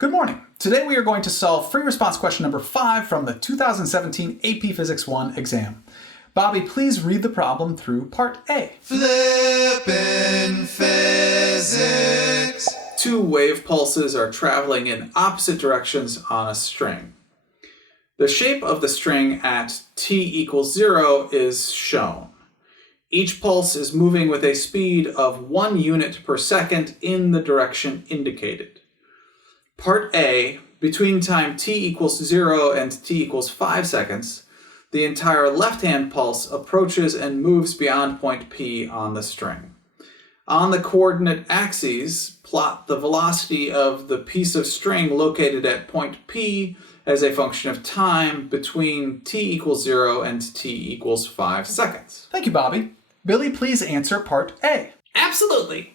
Good morning. Today we are going to solve free response question number 5 from the 2017 AP Physics 1 exam. Bobby, please read the problem through part A. Flippin' physics. Two wave pulses are traveling in opposite directions on a string. The shape of the string at t equals 0 is shown. Each pulse is moving with a speed of 1 unit per second in the direction indicated. Part A, between time t equals 0 and t equals 5 seconds, the entire left-hand pulse approaches and moves beyond point P on the string. On the coordinate axes, plot the velocity of the piece of string located at point P as a function of time between t equals 0 and t equals 5 seconds. Thank you, Bobby. Billy, please answer part A. Absolutely.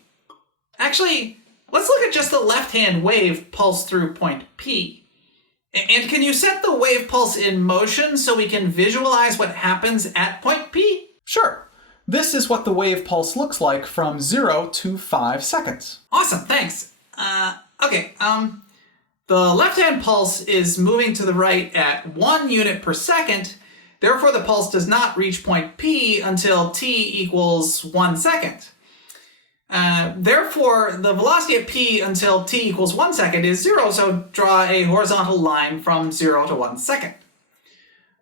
Actually, let's look at just the left-hand wave pulse through point P. And can you set the wave pulse in motion so we can visualize what happens at point P? Sure. This is what the wave pulse looks like from 0 to 5 seconds. Awesome, thanks. The left-hand pulse is moving to the right at 1 unit per second. Therefore, the pulse does not reach point P until t equals 1 second. Therefore, the velocity at P until t equals 1 second is 0, so draw a horizontal line from 0 to 1 second.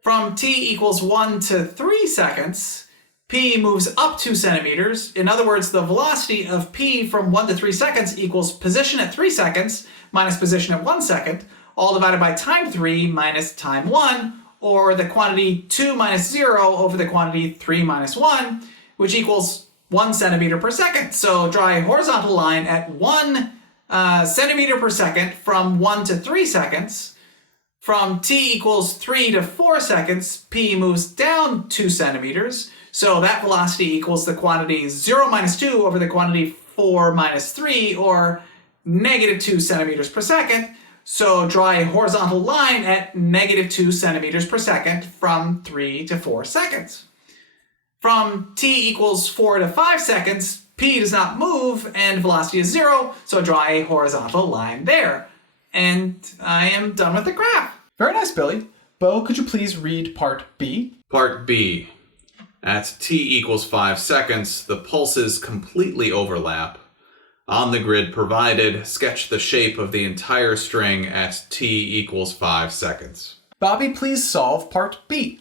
From t equals 1 to 3 seconds, P moves up 2 centimeters. In other words, the velocity of P from 1 to 3 seconds equals position at 3 seconds minus position at 1 second, all divided by time 3 minus time 1, or the quantity 2 minus 0 over the quantity 3 minus 1, which equals 1 centimeter per second. So draw a horizontal line at 1 centimeter per second from 1 to 3 seconds. From t equals 3 to 4 seconds, P moves down 2 centimeters. So that velocity equals the quantity 0 minus 2 over the quantity 4 minus 3, or negative 2 centimeters per second. So draw a horizontal line at negative 2 centimeters per second from 3 to 4 seconds. From t equals 4 to 5 seconds, P does not move and velocity is 0, so draw a horizontal line there. And I am done with the graph. Very nice, Billy. Bo, could you please read part B? Part B. At t equals 5 seconds, the pulses completely overlap. On the grid provided, sketch the shape of the entire string at t equals 5 seconds. Bobby, please solve part B.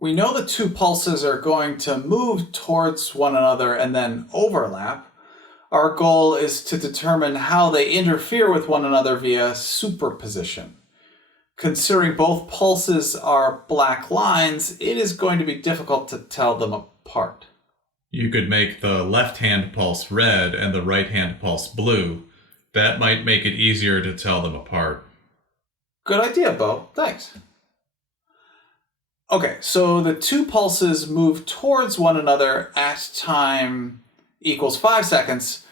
We know the two pulses are going to move towards one another and then overlap. Our goal is to determine how they interfere with one another via superposition. Considering both pulses are black lines, it is going to be difficult to tell them apart. You could make the left-hand pulse red and the right-hand pulse blue. That might make it easier to tell them apart. Good idea, Bo. Thanks. Okay, so the two pulses move towards one another at time equals 5 seconds.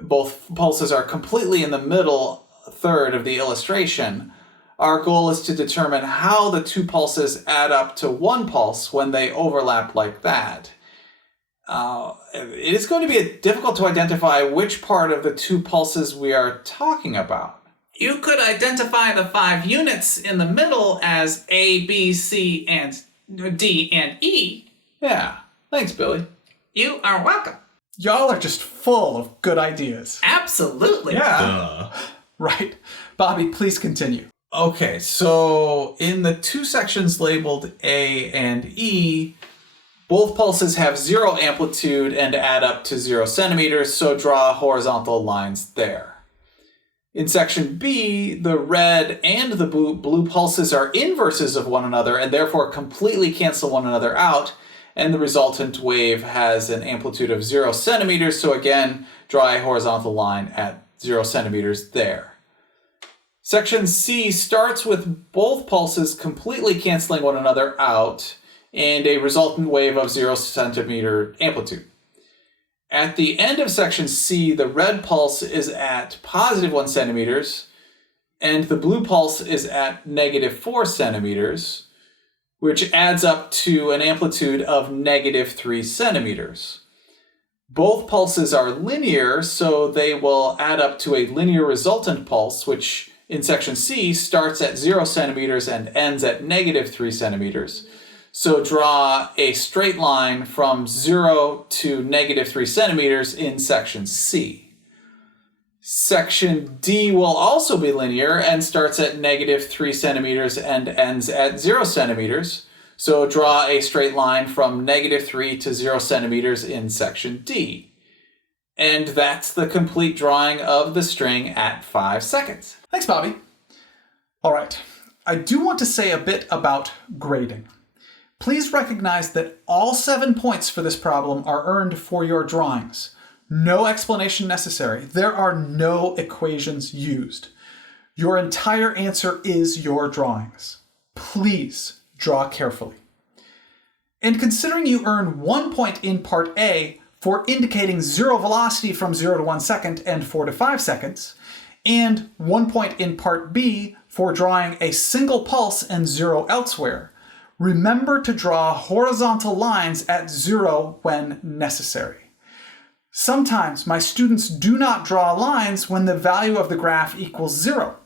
Both pulses are completely in the middle third of the illustration. Our goal is to determine how the two pulses add up to one pulse when they overlap like that. It is going to be difficult to identify which part of the two pulses we are talking about. You could identify the 5 units in the middle as A, B, C, and D, and E. Yeah, thanks, Billy. You are welcome. Y'all are just full of good ideas. Absolutely. Yeah. Right. Bobby, please continue. Okay, so in the two sections labeled A and E, both pulses have 0 amplitude and add up to 0 centimeters, so draw horizontal lines there. In section B, the red and the blue pulses are inverses of one another and therefore completely cancel one another out, and the resultant wave has an amplitude of 0 centimeters, so again, draw a horizontal line at 0 centimeters there. Section C starts with both pulses completely canceling one another out and a resultant wave of 0 centimeter amplitude. At the end of section C, the red pulse is at positive 1 centimeters, and the blue pulse is at negative 4 centimeters, which adds up to an amplitude of negative 3 centimeters. Both pulses are linear, so they will add up to a linear resultant pulse, which in section C starts at 0 centimeters and ends at -3 centimeters. So draw a straight line from 0 to -3 centimeters in section C. Section D will also be linear and starts at -3 centimeters and ends at 0 centimeters. So draw a straight line from -3 to 0 centimeters in section D. And that's the complete drawing of the string at 5 seconds. Thanks, Bobby. All right, I do want to say a bit about grading. Please recognize that all 7 points for this problem are earned for your drawings. No explanation necessary. There are no equations used. Your entire answer is your drawings. Please draw carefully. And considering you earn 1 point in part A for indicating 0 velocity from 0 to 1 second and 4 to 5 seconds, and 1 point in part B for drawing a single pulse and 0 elsewhere, remember to draw horizontal lines at 0 when necessary. Sometimes my students do not draw lines when the value of the graph equals 0.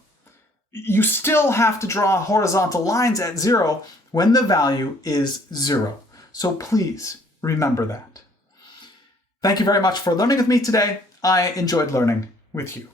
You still have to draw horizontal lines at 0 when the value is 0. So please remember that. Thank you very much for learning with me today. I enjoyed learning with you.